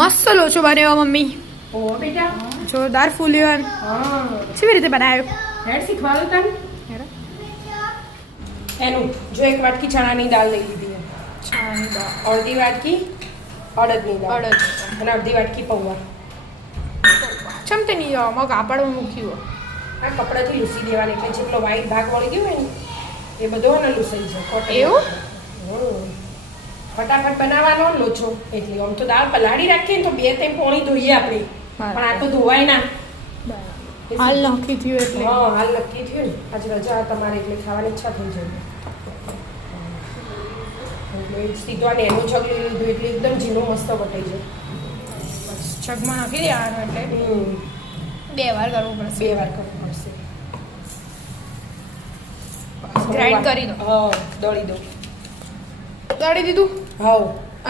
મસ્ત લોચો બન્યો મમ્મી. ઓ બેટા જોરદાર ફૂલ્યો. હા કેવી રીતે બનાવ્યો? હેડ શીખવાડું તને એનું જો એક વાટકી ચણાની દાળ લઈ લીધી છાની દાળ, અડધી વાટકી અડદની દાળ અડદ, અને અડધી વાટકી પૌવા ચમતે નહીં મગ કાપડમાં મૂક્યું. આ કપડાથી લૂસી દેવાની એટલે જેટલો વાઈટ ભાગ વળી ગયો હોય ને એ બધો ને લૂસાઈ જાય કોટન એવું? ફટાફટ બનાવવાનો લોચો એટલે આમ તો દાળ પલાળી રાખીએ ને તો 2-3 પોણી ધોઈએ આપણે પણ આ તો ધોવાય ના. હાલ નાખી થયું એટલે હા હાલ નક્કી થયું ને આજે રજા તમારે એટલે ખાવાની ઈચ્છા થઈ જાય એટલે સીધો આ એનો જગ લઈ લીધું એટલે એકદમ ઝીણો મસ્ત વટાઈ જાય. જગમાં નાખી દેવાનું એટલે 2 વાર કરવું પડશે. 2 વાર કરવું પડશે. ગ્રાઇન્ડ કરી દો. હા દળી દો. દળી દીધું. હા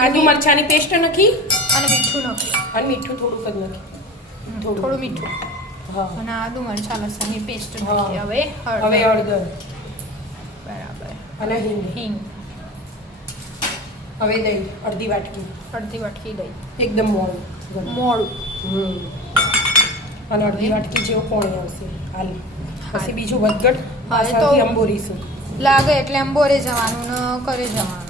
આદુ મરચાની પેસ્ટ નાખી અને મીઠું નાખ્યું. અને મીઠું થોડુંક જ નાખી થોડું મીઠું હા અને આદુ મરચા લસણની પેસ્ટ હા. નાખી. હવે હવે હળદર. હળદર બરાબર. અને હિંગ હિંગ હવે દહીં અડધી વાટકી અડધી વાટકી દહીં. એકદમ મોડું મોળું. અને અડધી વાટકી જેવું પાણી આવશે હાલ પછી બીજું વધઘટ હવે તો- પાછળથી અંબોરીશું લાગે એટલે એમ બોરે જવાનું ને કરે જવાનું.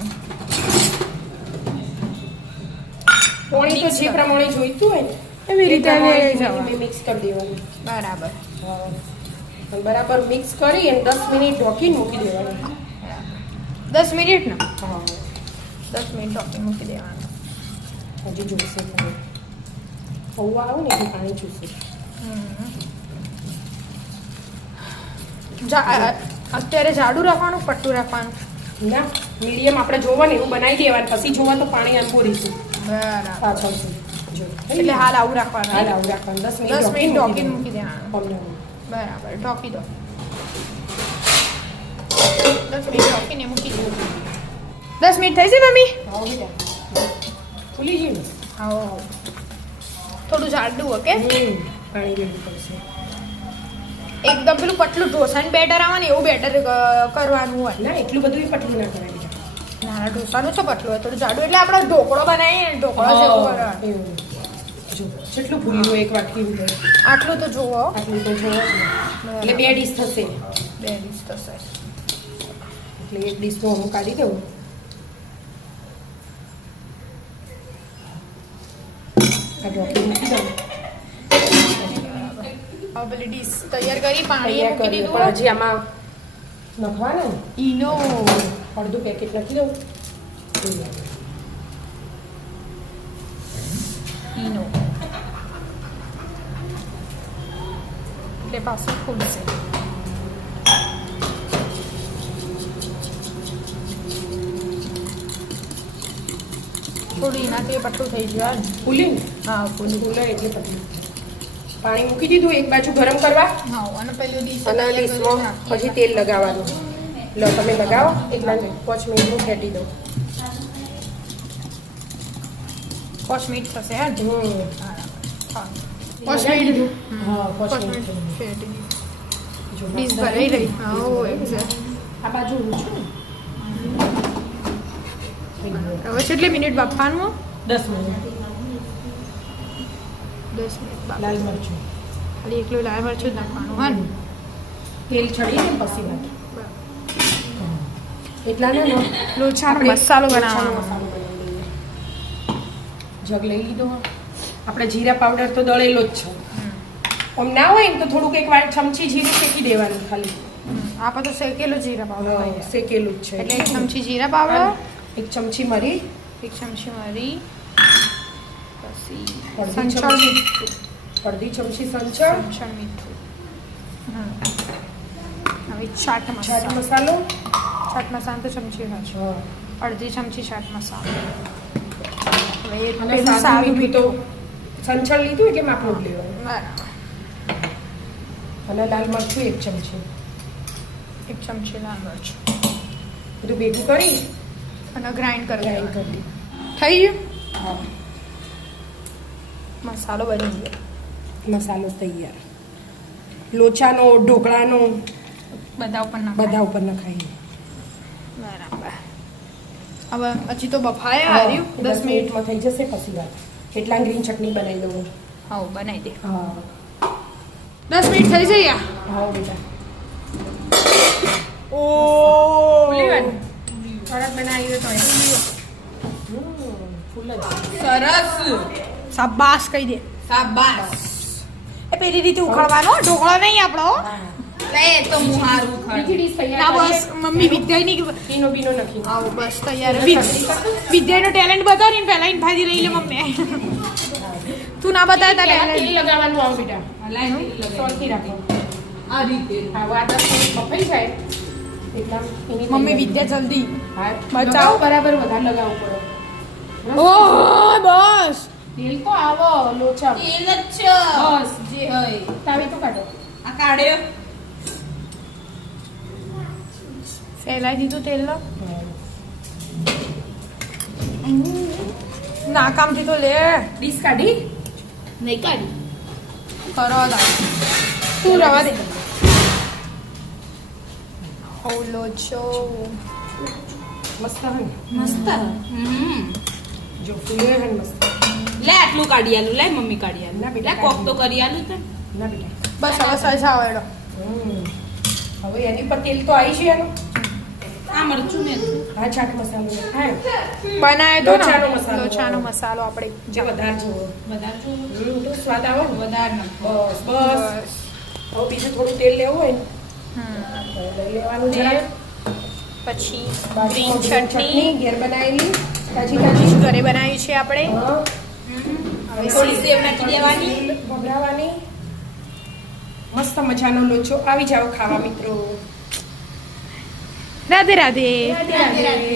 પાણી તો જે પ્રમાણે જોઈતું હોય ને એવી રીતે એ પ્રમાણે વેરી જવાનું. મિક્સ કરી દેવાનું. બરાબર. અને બરાબર મિક્સ કરી અને 10 મિનિટ ઢોકીને મૂકી દેવાનું. 10 મિનિટ ને હા 10 મિનિટ ઢોકી મૂકી દેવાનું. હજી જોઈશે પાણી પૌવા આવું ને એટલે પાણી જોઈશે. અત્યારે જાડું રાખવાનું પટ્ટું રાખવાનું. ના મીડિયમ આપણે જોવા ને એવું બનાવી દેવાનું પછી જોવા તો પાણી અંબોરીશું બરાબર. પાછળથી જો એટલે હાલ આવું રાખવાનું. હાલ આવું રાખવાનું 10 મિનિટ 10 મિનિટ ઢોકીને દેવાનું. મૂકી દેવાનું. પમણાનું. બરાબર ઢોકી દો. 10 મિનિટ ઢોકીને મૂકી દો. 10 મિનિટ થઈ છે મમ્મી? આવો બેટા ફૂલી ગયું ને? આવો થોડું જાડું ઓકે. પાણી રેડી પડશે. એકદમ પેલું પતલું ઢોસાનું બેટર આવે ને એવું બેટર કરવાનું હોય. ના એટલું બધું પતલું ના કરાય બેટા. નાના ઢોસાનું છે પતલું હોય થોડું જાડું એટલે આપણે ઢોકળો બનાવીએ ને ઢોકળો જેવું કરવાનું. એવું જો જેટલું ફૂલ્યું એક વાટકી ઉધર આટલું તો જુઓ. આટલું તો જોવો જ ને. એટલે 2 ડીશ થશે 2 ડીશ થશે. એટલે એક ડીશનું હું કાઢી દઉં. આ ઢોકી મૂકી દઉં હવે પેલી ડીશ તૈયાર કરી પાણી તૈયાર મૂકી કરી પણ દીધું. હજી આમાં નાખવાના ને ઈનો અડધું પેકેટ નાખી દઉં ઈનો એટલે પાછું ફૂલશે. થોડું એનાથી પટ્ટું થઈ ગયું ને. ફૂલી ને હા ફૂલ. ફૂલે એટલે પતલું પાણી મૂકી દીધું એક બાજુ ગરમ કરવા હા અને પેલું ડીશ અને ડીશમાં પછી તેલ લગાવવાનું. લો તમે લગાવો એટલા 5 મિનિટનું ફેટી દો. 5 મિનિટ થશે હા. હા 5 મિનિટ. હા 5 5 મિનિટ મિનિટ ફેટી જો ડીશ ભરાઈ રહી. હા એક્ઝેક્ટ. આ બાજુ ઊંચું ને હવે કેટલી મિનિટ બાફવાનું? 10 મિનિટ 10 મિનિટ બાફ. લાલ મરચું ખાલી એકલું લાલ મરચું જ નાખવાનું હા ને? તેલ ચડી ને પછી નાખી એટલા ને લોચાનો આપણે મસાલો લોચાનો બનાવવાનો. મસાલો બનાવી લઈએ. જગ લઈ લીધો આપણે જીરા પાવડર તો દળેલો જ છે. આમ ના હોય ને તો થોડુંક એક વાર ચમચી જીરું શેકી દેવાનું ખાલી. આપણે તો શેકેલું જીરા પાવડર હા, લઈએ. શેકેલું જ છે એટલે 1 ચમચી જીરા પાવડર, એક ચમચી મરી 1 ચમચી મરી, પછી અડધી સંચળ ચમચી. મીઠું, અડધી ચમચી સંચળ સંચળ મીઠું. હવે ચાટ ચાટ મસાલો. મસાલો ચાટ મસાલો તો ચમચી નાખો. હા. અડધી ચમચી ચાટ મસાલો. હવે અને પેલું સાદું સાદું મીઠું તો મીઠું. સંચળ લીધું એટલે માપનું જ લેવાનું. બરાબર. અને લાલ મરચું 1 ચમચી 1 ચમચી લાલ મરચું બધું ભેગું કરી અને ગ્રાઇન્ડ કરી ગ્રાઇન્ડ દેવાનું. કરી થઈ ગયું. હા મસાલો બની ગયો. મસાલો તૈયાર. લોચાનો ઢોકળાનો બધા ઉપર નાખ. બધા ઉપર નખાય. બરાબર. હવે હજી તો બફાયા હાર્યું 10 મિનિટ. મિનિટમાં થઈ જશે પછી વાત કેટલા ગ્રીન ચટણી બનાવી દઉં. હા બનાવી દે. હા 10 મિનિટ થઈ જઈએ. હા બેટા. ઓ ફૂલીવાનું. સરસ બનાવી તો ફૂલ જ. સરસ શાબાશ કહી દે. શાબાશ એ પેલી રીતે ઉખડવાનો ઢોકળો નહીં આપણો. લે તો હું હારું બીજી ડીશ ના તૈયાર બસ મમ્મી વિદ્યાની પીનો બીનો નથી. આવો બસ તૈયાર. વિદ્યાનો ટેલેન્ટ બતાવીને પહેલા એને ભાજી લઈ લે મમ્મી. તું ના બતાવે તારે તેલ talent. લગાવવાનું આવ બેટા. સોલથી રાખો. આ રીતે હા આ 10 મિનિટ બફાઈ જાય એટલા એની મમ્મી તૈયારી. વિદ્યા જલ્દી. હા બચાવો. બચાવો બરાબર વધારે લગાવવું પડે. ઓ બસ તેલ તો આવો લોચા. તેલ જ છે બસ. જે હોય તાવી તો કાઢો. આ કાઢ્યો ફેલાઈ દીધું તેલ નાકામથી તો લે ડીશ કાઢી. નહીં કાઢી કરો દા તું રવા દે. ઓલો છો મસ્ત હે ને? મસ્ત જો ફૂલે હે ને મસ્ત. લે આટલું કાઢી આલું લે મમ્મી કાઢી આલું ના લે બેટા, કોક તો કરી આલું છે ના બેટા. બસ હવે સહેજ આવડો. હવે એની પર તેલ તો આવી છે એનું. આ મરચું ને હા ચાટ મસાલો હા બનાવ્યો તો લોચાનો ને મસાલો. લોચાનો મસાલો આપણે જે વધારે જોવો. બધા તો સ્વાદ આવે ને. વધારે નાખો બસ બસ. હવે બીજું થોડું તેલ લેવું હોય ને હમ. તો લઈ લેવાનું જરાક. પછી બાજુમાં ગ્રીન ચટણી ઘેર બનાવેલી તાજી તાજી. ઘરે બનાવી છે આપણે. હા. હવે થોડી સેવ નાખી દેવાની ભભરાવાની. મસ્ત મજાનો લોચો આવી જાવ ખાવા મિત્રો. રાધે રાધે. રાધે રાધે.